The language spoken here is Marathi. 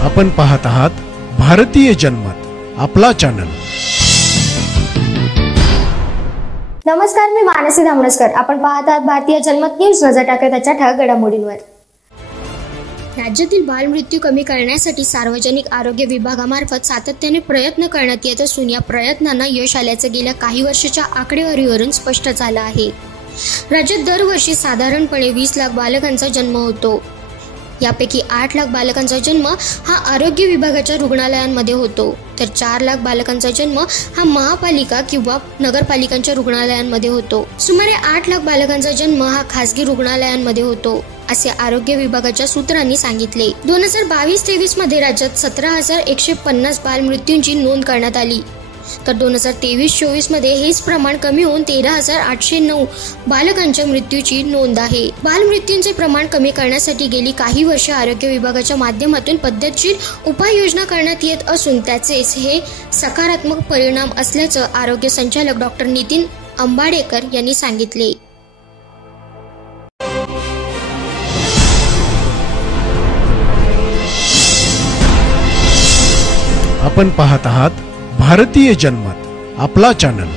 आपण पाहत आहात भारतीय जनमत, आपला चॅनल। नमस्कार, मी मानसी धामणसकर। आपण पाहत आहात भारतीय जनमत न्यूज। नजर टाकत त्याच्या ठळक घडामोडींवर। राज्यातील बालमृत्यू कमी करण्यासाठी सार्वजनिक आरोग्य विभागामार्फत सातत्याने प्रयत्न करण्यात येत असून या प्रयत्नांना यश आल्याचं गेल्या काही वर्षाच्या आकडेवारीवरून स्पष्ट झालं आहे। राज्यात दरवर्षी साधारणपणे 20 लाख बालकांचा जन्म होतो। यापैकी 8 लाख बालकांचा जन्म हा आरोग्य विभागाच्या रुग्णालयांमध्ये होतो, तर 4 लाख बालकांचा जन्म हा महापालिका किंवा नगरपालिकांच्या रुग्णालयांमध्ये होतो। सुमारे 8 लाख बालकांचा जन्म हा खासगी रुग्णालयांमध्ये होतो, असे आरोग्य विभागाच्या सूत्रांनी सांगितले। 2022-23 मध्ये राज्यात 17,150 बालमृत्यूंची नोंद करण्यात आली, तर 2023-24 मध्ये हेच प्रमाण कमी होऊन 13,809 बालकांच्या मृत्यूची नोंद आहे। बालमृत्यूंचे प्रमाण कमी करण्यासाठी गेली काही वर्षे आरोग्य विभागाच्या माध्यमातून पद्धतशीर उपाययोजना करण्यात येत असून त्याचेच हे सकारात्मक परिणाम असल्याचं आरोग्य संचालक डॉक्टर नितीन अंबाडेकर यांनी सांगितले। आपण पाहत आहात भारतीय जनमत, आपला चॅनल।